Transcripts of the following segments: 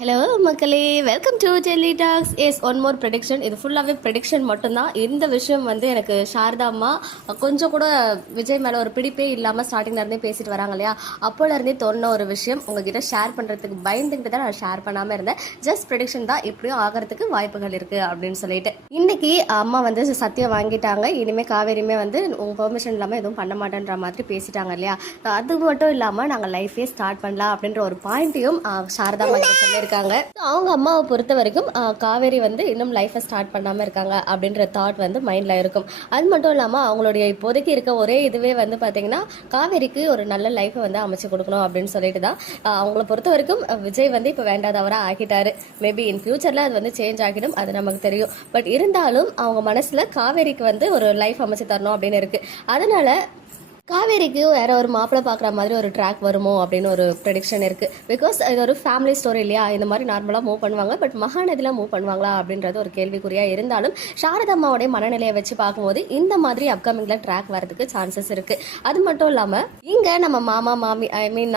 Hello மக்களே, welcome to Delhi talks. Yes, one more prediction. இது ஃபுல்லாகவே ப்ரெடிக்ஷன் மட்டும்தான். இந்த விஷயம் வந்து எனக்கு சாரதா அம்மா கொஞ்சம் கூட விஜய் மேலே ஒரு பிடிப்பே இல்லாமல் ஸ்டார்டிங்லேருந்தே பேசிட்டு வராங்க இல்லையா, அப்போலேருந்தே தோணுன ஒரு விஷயம் உங்ககிட்ட ஷேர் பண்ணுறதுக்கு பயந்துக்கிட்டு தான் நான் ஷேர் பண்ணாமல் இருந்தேன். ஜஸ்ட் ப்ரெடிக்ஷன் தான், எப்படியும் ஆகிறதுக்கு வாய்ப்புகள் இருக்குது அப்படின்னு சொல்லிட்டு. இன்னைக்கு அம்மா வந்து சத்தியம் வாங்கிட்டாங்க. இனிமேல் காவேரியுமே வந்து உங்கள் பெர்மிஷன் இல்லாமல் எதுவும் பண்ண மாட்டேன்ற மாதிரி பேசிட்டாங்க இல்லையா. அது மட்டும் இல்லாமல் நாங்கள் லைஃபே ஸ்டார்ட் பண்ணலாம் அப்படின்ற ஒரு பாயிண்ட்டையும் சாரதா அம்மா சொல்லியிருக்காங்க. அவங்க அம்மாவை பொறுத்த வரைக்கும் காவேரி வந்து இன்னும் லைஃபை ஸ்டார்ட் பண்ணாமல் இருக்காங்க அப்படின்ற தாட் வந்து மைண்டில் இருக்கும். அது மட்டும் இல்லாமல் அவங்களுடைய இப்போதைக்கு இருக்க ஒரே இதுவே வந்து பார்த்தீங்கன்னா காவேரிக்கு ஒரு நல்ல லைஃப்பை வந்து அமைச்சு கொடுக்கணும் அப்படின்னு சொல்லிட்டு தான். அவங்கள பொறுத்த வரைக்கும் விஜய் வந்து இப்போ வேண்டாதவராக ஆகிட்டாரு. மேபி இன் ஃபியூச்சரில் அது வந்து சேஞ்ச் ஆகிடும், அது நமக்கு தெரியும். பட் இருந்தாலும் அவங்க மனசில் காவேரிக்கு வந்து ஒரு லைஃப் அமைச்சு தரணும் அப்படின்னு இருக்குது. அதனால காவேரிக்கு வேற ஒரு மாப்பிள்ளை பார்க்குற மாதிரி ஒரு ட்ராக் வருமோ அப்படின்னு ஒரு ப்ரெடிக்ஷன் இருக்குது. பிகாஸ் இது ஒரு ஃபேமிலி ஸ்டோரி இல்லையா, இந்த மாதிரி நார்மலாக மூவ் பண்ணுவாங்க. பட் மகாநதியில் மூவ் பண்ணுவாங்களா அப்படின்றது ஒரு கேள்விக்குறியாக இருந்தாலும் சாரதாம்மாவுடைய மனநிலையை வச்சு பார்க்கும்போது இந்த மாதிரி அப்கமிங்கில் ட்ராக் வரதுக்கு சான்சஸ் இருக்குது. அது மட்டும் இல்லாமல் இங்கே நம்ம மாமா மாமி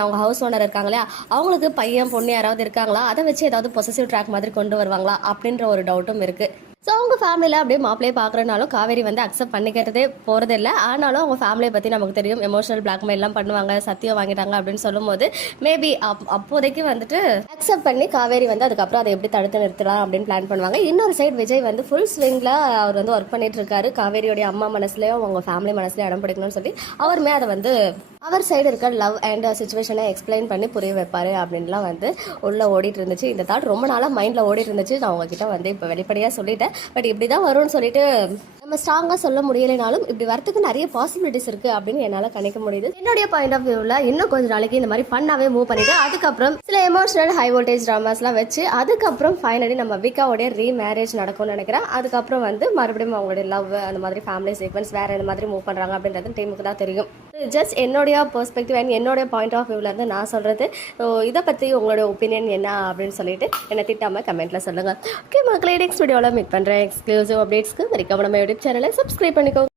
அவங்க ஹவுஸ் ஓனர் இருக்காங்க இல்லையா, அவங்களுக்கு பையன் பொண்ணு யாராவது இருக்காங்களா, அதை வச்சு ஏதாவது பொசசிவ் ட்ராக் மாதிரி கொண்டு வருவாங்களா அப்படின்ற ஒரு டவுட்டும் இருக்குது. ஸோ அவங்க ஃபேமிலியில் அப்படியே மாப்பிள்ளையே பார்க்குறனாலும் காவேரி வந்து அக்செப்ட் பண்ணிக்கிறதே போகிறதில்ல. ஆனாலும் அவங்க ஃபேமிலியை பற்றி நமக்கு தெரியும், எமோஷனல் பிளாக்மெயிலாம் பண்ணுவாங்க, சத்தியம் வாங்கிட்டாங்க அப்படின்னு சொல்லும்போது மேபி அப்போதைக்கு வந்துட்டு அக்செப்ட் பண்ணி காவேரி வந்து அதுக்கப்புறம் அதை எப்படி தடுத்து நிறுத்தலாம் அப்படின்னு பிளான் பண்ணுவாங்க. இன்னொரு சைடு விஜய் வந்து ஃபுல் ஸ்விங்கில் அவர் வந்து ஒர்க் பண்ணிட்டு இருக்காரு. காவேரியோடைய அம்மா மனசுலையும் அவங்க ஃபேமிலி மனசுலையும் இடம் பிடிக்கணும்னு சொல்லி அவருமே அதை வந்து அவர் சைடு இருக்க லவ் அண்ட் சிச்சுவேஷனை எக்ஸ்பிளைன் பண்ணி புரிய வைப்பாரு அப்படின்லாம் வந்து உள்ளே ஓடிட்டு இருந்துச்சு. இந்த தாட் ரொம்ப நாளாக மைண்டில் ஓடிட்டு இருந்துச்சு. நான் உங்ககிட்ட வந்து இப்போ வெளிப்படையாக சொல்லிட்டேன். பட் இப்படி தான் வரும்னு சொல்லிட்டு நம்ம ஸ்ட்ராங்காக சொல்ல முடியலைனாலும் இப்படி வரத்துக்கு நிறைய பாசிபிலிட்டிஸ் இருக்குது அப்படின்னு என்னால் கணிக்க முடியுது. என்னுடைய பாயிண்ட் ஆஃப் வியூவில் இன்னும் கொஞ்சம் நாளைக்கு இந்த மாதிரி ஃபன்னாகவே மூவ் பண்ணிட்டு அதுக்கப்புறம் சில எமோஷனல் ஹை வோல்டேஜ் ட்ராமாஸ்லாம் வச்சு அதுக்கப்புறம் ஃபைனலி நம்ம விகாவோடைய ரீமேரேஜ் நடக்கும்னு நினைக்கிறேன். அதுக்கப்புறம் வந்து மறுபடியும் அவங்களுடைய லவ் அந்த மாதிரி ஃபேமிலி சீக்வன்ஸ் வேறு இந்த மாதிரி மூவ் பண்ணுறாங்க அப்படின்றது டீமுக்கு தான் தெரியும். ஜஸ்ட் என்னுடைய பெர்ஸ்பெக்டிவ் அண்ட் என்னுடைய பாயிண்ட் ஆஃப் வியூவில் இருந்து நான் சொல்கிறது. இதை பற்றி உங்களோட ஒப்பீனியன் என்ன அப்படின்னு சொல்லிட்டு என்னை திட்டாமல் கமெண்ட்டில் சொல்லுங்கள். ஓகே மக்களே, நெக்ஸ்ட் வீடியோவில் மீட் பண்ணுறேன். எக்ஸ்க்ளூசிவ் அப்டேட்ஸ்க்கு மறக்காம நம்ம யூடியூப் சேனலை சப்ஸ்கிரைப் பண்ணிக்கோங்க.